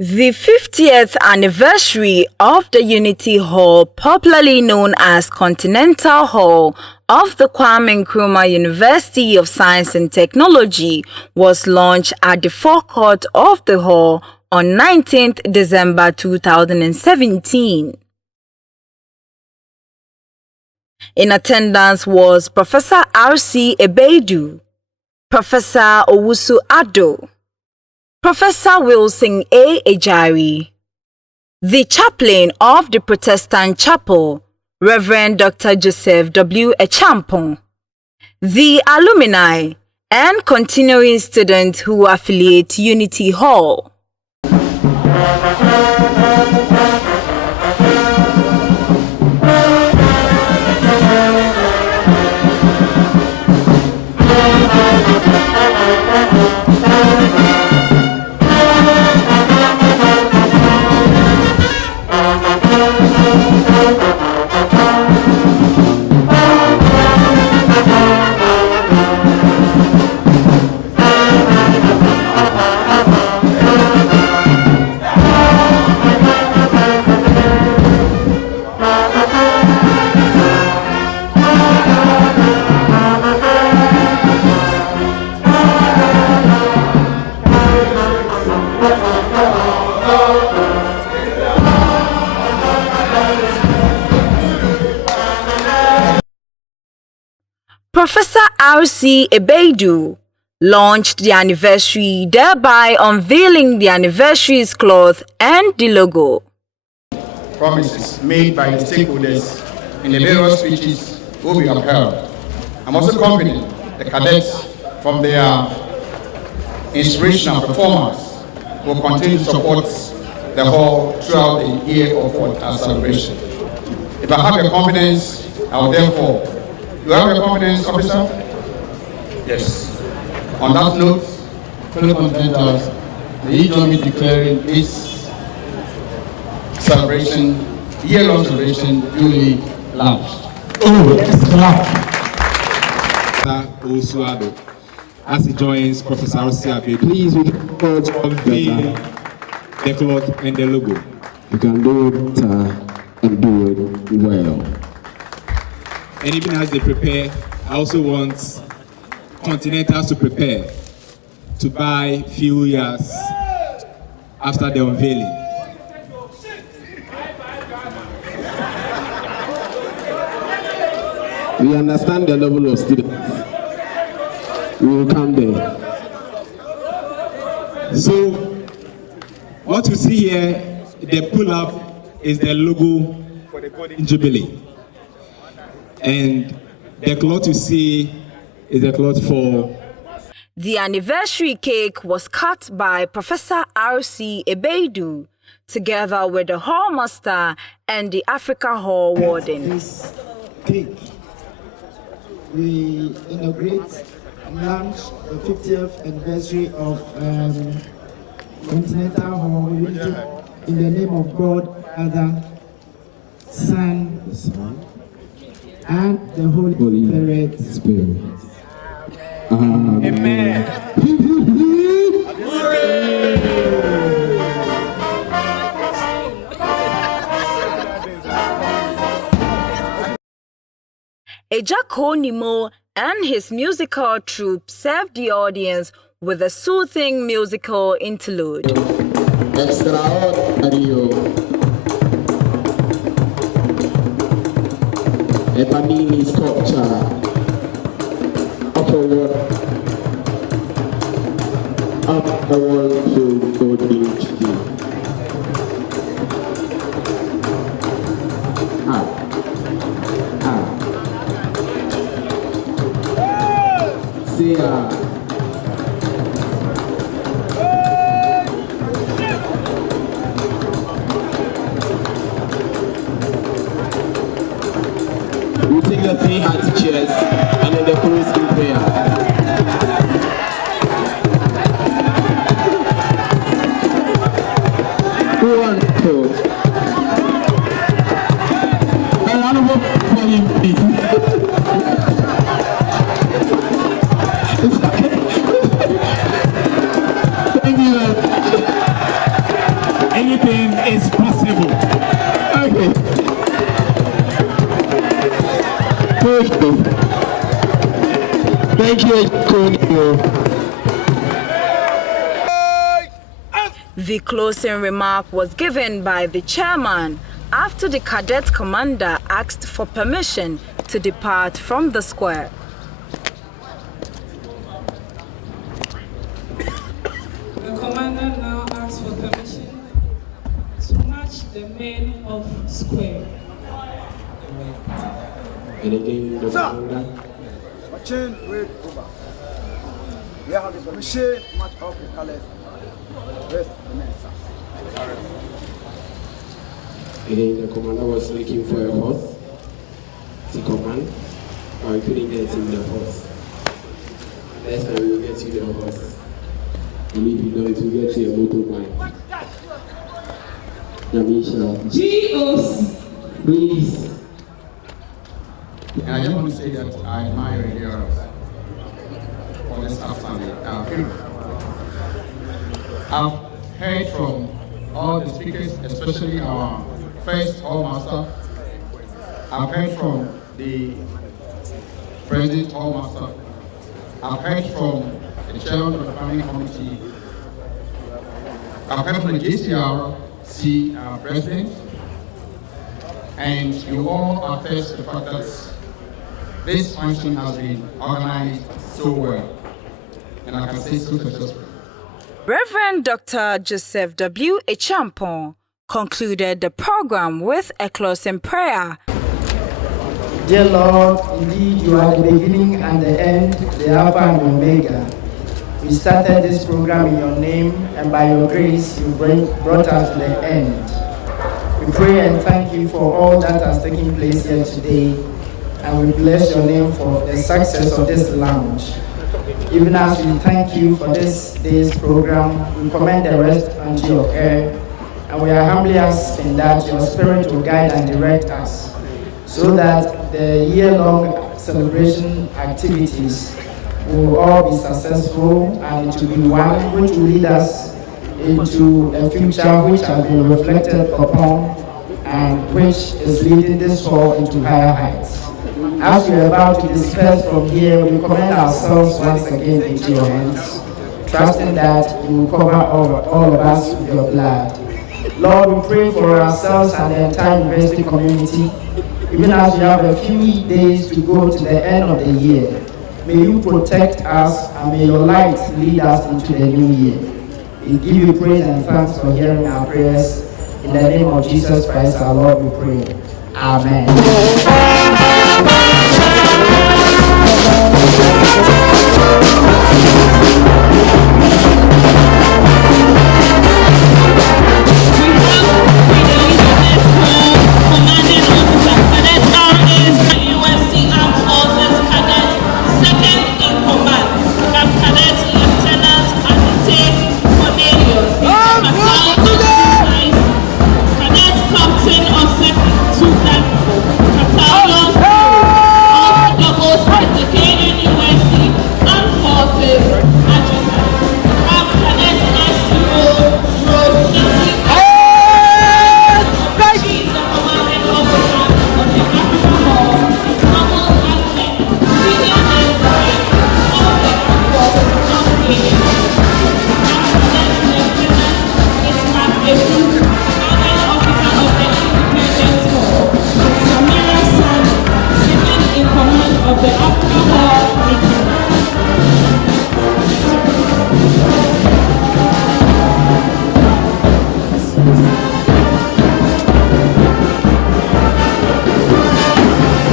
The 50th anniversary of the Unity Hall, popularly known as Continental Hall of the Kwame Nkrumah University of Science and Technology, was launched at the forecourt of the hall on 19th December 2017. In attendance was Professor R.C. Ebedu, Professor Owusu Ado, Professor Wilson A. Ejari, the chaplain of the Protestant Chapel, Reverend Dr. Joseph W. Echampong, the alumni, and continuing students who affiliate Unity Hall. Professor R.C. Ebedu launched the anniversary, thereby unveiling the anniversary's cloth and the logo. Promises made by the stakeholders in the various speeches will be upheld. I'm also confident the cadets, from their inspirational performance, will continue to support the hall throughout the year of our celebration. If I have your confidence, I will therefore. Do you have your confidence, officer? Yes. On that note, fellow continentals, may you join me declaring this celebration, year-long celebration, duly launched. Oh, yes, clap. Osuado, as he joins Professor R.C. Ebedu, please unveil the cloth and the logo. You can do it and do it well. And even as they prepare, I also want Continentals to prepare to buy few years after the unveiling. We understand the level of students. We will come there. So, what you see here, the pull-up is the logo for the Golden Jubilee. And the cloth you see is a cloth for... The anniversary cake was cut by Professor R.C. Ebedu, together with the hallmaster and the Africa Hall warden. This cake, we inaugurate and launch the 50th anniversary of Continental Hall in the name of God, Father, Son, and the Holy Spirit. Amen. Ejako Nimo and his musical troupe served the audience with a soothing musical interlude. Extraordinary. Epanini sculpture. Upward to Golden Jubilee. See we take the 3 hearty cheers and then the closing prayer. Thank you. anything is possible. Okay. Thank you, Conti. The closing remark was given by the chairman after the cadet commander asked for permission to depart from the square. The commander now asks for permission to march the men of square. And again, the commander. Wait over. We have the permission much of the caliph. Again, the commander was looking for a horse to command, but we couldn't get him the horse. Next time we will get you the horse. And if you don't, to get you a motorbike. Yamisha, GOs. please. And I just want to say that I admire your for this afternoon. I've heard from all the speakers, especially our first Hall Master. I've heard from the President Hall Master. I've heard from the Chairman of the Planning Committee. I've heard from the JCRC President. And you all attest the fact that this function has been organized so well, and I can say so successfully. Reverend Dr. Joseph W. Echampon concluded the program with a closing prayer. Dear Lord, indeed you are the beginning and the end, the Alpha and Omega. We started this program in your name, and by your grace you brought us to the end. We pray and thank you for all that has taken place here today, and we bless your name for the success of this lounge. Even as we thank you for this day's program, we commend the rest unto your care, and we are humbly asking that your Spirit will guide and direct us, so that the year-long celebration activities will all be successful, and it will be one which will lead us into a future which has been reflected upon and which is leading this hall into higher heights. As we are about to disperse from here, we commend ourselves once again into your hands, trusting that you will cover all of us with your blood. Lord, we pray for ourselves and the entire university community, even as we have a few days to go to the end of the year. May you protect us and may your light lead us into the new year. We give you praise and thanks for hearing our prayers. In the name of Jesus Christ, our Lord, we pray. Amen.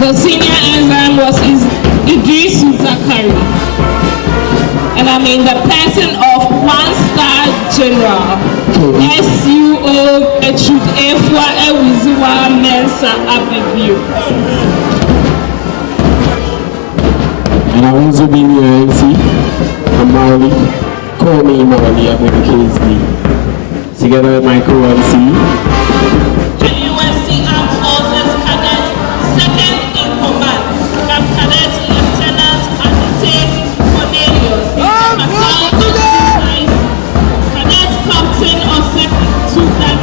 The senior ensign was Idris Zakari, and I'm in the person of one-star general SUO Echud Efwa Ewiziwa Mensa Abibio. And I will also be your MC. I'm Marley. Call me Marley, I'm going to KSB. Together with my co-MC. Cadet Captain Osip Sudan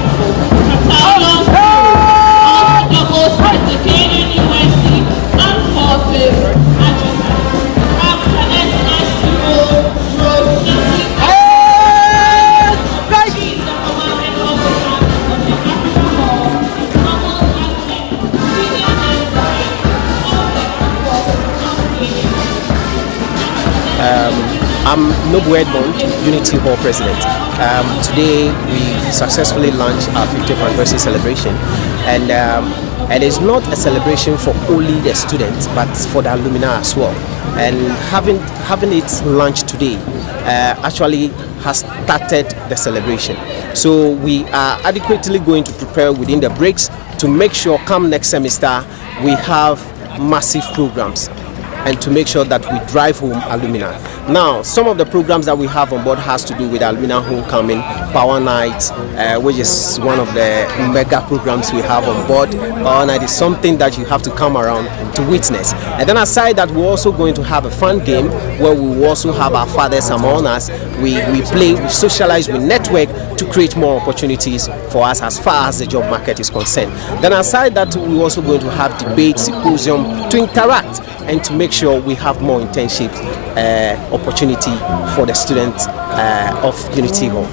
Noble Edmond, Unity Hall President. Today we successfully launched our 50th anniversary celebration, and it's not a celebration for only the students, but for the alumni as well. And having it launched today actually has started the celebration. So we are adequately going to prepare within the breaks to make sure come next semester we have massive programs and to make sure that we drive home alumni. Now, some of the programs that we have on board has to do with alumni homecoming, Power Night, which is one of the mega programs we have on board. Power Night is something that you have to come around to witness. And then aside that, we're also going to have a fun game where we will also have our fathers among us. We play, we socialize, we network to create more opportunities for us as far as the job market is concerned. Then aside that, we're also going to have debate, symposium to interact and to make sure we have more internship opportunity for the students of Unity Hall.